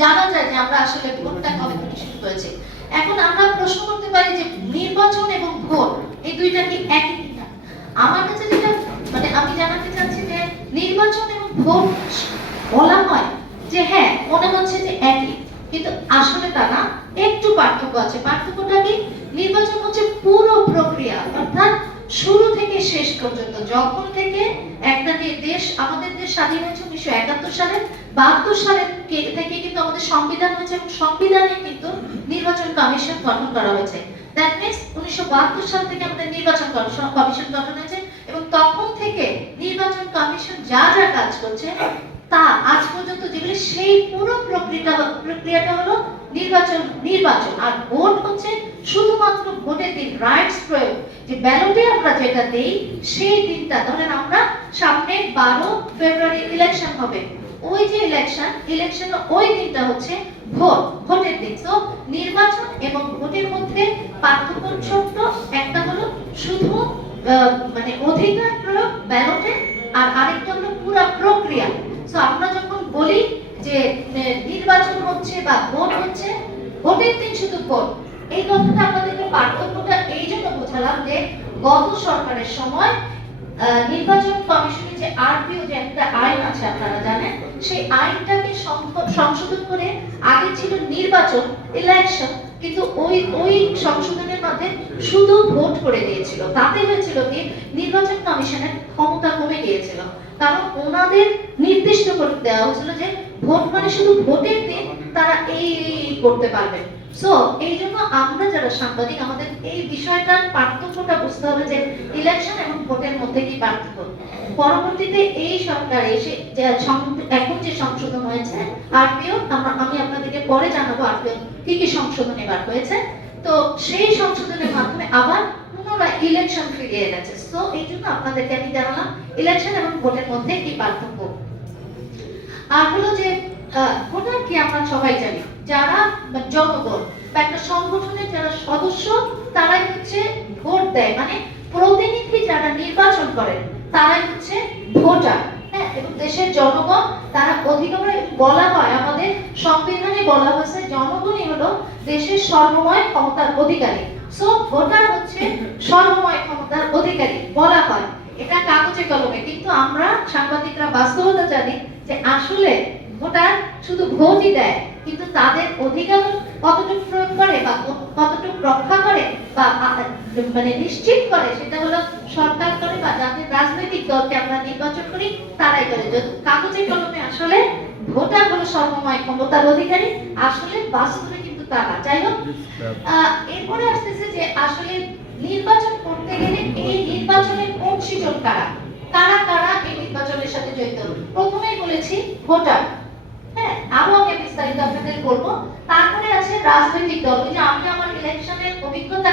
জানা যায় যে আমরা আসলে ভোটটা কবে থেকে শুরু করেছে। এখন আমরা প্রশ্ন করতে পারি যে নির্বাচন এবং ভোট, এই দুইটা কি একই কিনা? আমার কাছে যেটা মানে আমি জানাতে চাচ্ছি যে নির্বাচন এবং ভোট বলা হয় যে হ্যাঁ মনে হচ্ছে যে একই। কিন্তু আসলে তা না, একটু পার্থক্য আছে। পার্থক্যটা কি? নির্বাচন হচ্ছে পুরো প্রক্রিয়া, অর্থাৎ শুরু থেকে শেষ পর্যন্ত, যখন থেকে একটা যে দেশ, আমাদের দেশ স্বাধীন হয়েছে উনিশশো একাত্তর সালে, বাহাত্তর সালে থেকে কিন্তু আমাদের সংবিধান হয়েছে এবং সংবিধানে কিন্তু নির্বাচন কমিশন গঠন করা হয়েছে। দ্যাট মিনস উনিশশো বাহাত্তর সাল থেকে আমাদের নির্বাচন কমিশন- গঠন হয়েছে এবং তখন থেকে নির্বাচন কমিশন যা যা কাজ করছে, তা আজ পর্যন্ত যেগুলি সেই পুরো প্রক্রিয়াটা প্রক্রিয়াটা হলো নির্বাচন নির্বাচন। আর ভোট হচ্ছে শুধুমাত্র ভোটের দিন রাইটস প্রয়োগ, যে ব্যালটে আমরা যেটা দেই, সেই দিনটা, ধরেন আমরা সামনে বারো ফেব্রুয়ারি ইলেকশন হবে। ওই যে ইলেকশন ইলেকশন ওই দিনটা হচ্ছে ভোট, ভোটের দিন। তো নির্বাচন এবং ভোটের মধ্যে পার্থক্য ছোট্ট, একটা হলো শুধু মানে অধিকার প্রয়োগ ব্যালটে আর আরেকটা হলো পুরো প্রক্রিয়া। তো আমরা যখন বলি যে নির্বাচন হচ্ছে বা ভোট হচ্ছে, ভোটের দিন শুধু ভোট, এই কথাটা আপনাদেরকে পার্থক্যটা এই জন্য বোঝালাম যে গত সরকারের সময় নির্বাচন কমিশনের যে আরপিও যে একটা আইন আছে, আপনারা জানেন, সেই আইনটাকে সংশোধন করে আগে ছিল নির্বাচন ইলেকশন কিন্তু ওই ওই সংশোধনের মধ্যে শুধু ভোট করে দিয়েছিল। তাতে হয়েছিল কি? নির্বাচন কমিশনের ক্ষমতা কমে গিয়েছিল। কারণ ওনাদের নির্দিষ্ট করে দেওয়া হয়েছিল যে ভোট মানে শুধু ভোটের দিন তারা এই করতে পারবে সো এই জন্য আমরা যারা সাংবাদিক, আমাদের এই বিষয়টার পার্থক্যটা বুঝতে হবে যে ইলেকশন এবং ভোটের মধ্যে কি পার্থক্য। পরবর্তীতে এই সরকার এসে এখন যে সংশোধন হয়েছে, আরপিও আমি আপনাদেরকে পরে জানাব আরপিও কি কি সংশোধন এবার হয়েছে। তো সেই সংশোধনের মাধ্যমে আবার পুনরায় ইলেকশন ফিরিয়ে এনেছে। সো এই জন্য আপনাদেরকে আমি জানালাম ইলেকশন এবং ভোটের মধ্যে কি পার্থক্য। আর হলো যে ভোটার কি আমরা সবাই জানি? যারা জনগণ বা একটা সংগঠনের যারা সদস্য, তারাই হচ্ছে ভোট দেয়। মানে প্রতিনিধি যারা নির্বাচন করেন, তারাই হচ্ছে ভোটার। হ্যাঁ এবং দেশের জনগণ, তারা অধিকার বলা হয়, আমাদের সংবিধানে বলা হয়েছে, জনগণই হলো দেশের সর্বময় ক্ষমতার অধিকারী। সো ভোটার হচ্ছে সর্বময় ক্ষমতার অধিকারী বলা হয়। এটা কাগজে কলমে। কিন্তু আমরা সাংবাদিকরা বাস্তবতা জানি যে আসলে ভোটার শুধু ভোটই দেয় কিন্তু তাদের অধিকার কতটুকু প্রয়োগ করে বা কতটুকু রক্ষা করে বা মানে নিশ্চিত করে, সেটা হলো সরকার করে বা যাদের রাজনৈতিক দলকে আমরা নির্বাচন করি, তারাই করে। যদি কাগজে কলমে আসলে ভোটার হলো সর্বময় ক্ষমতার অধিকারী, আসলে বাস্তবে কিন্তু তা না যাই হোক এরপরে আসতেছে যে আসলে নির্বাচন করতে গেলে এই নির্বাচনের অংশীজন কারা? কারা কারা এই নির্বাচনের সাথে জড়িত? প্রথমেই বলেছি ভোটার। হ্যাঁ আরও বিস্তারিত আপনাদের বলব তারপরে আছে রাজনৈতিক দল। ওই যে আমি আমার ইলেকশনের অভিজ্ঞতা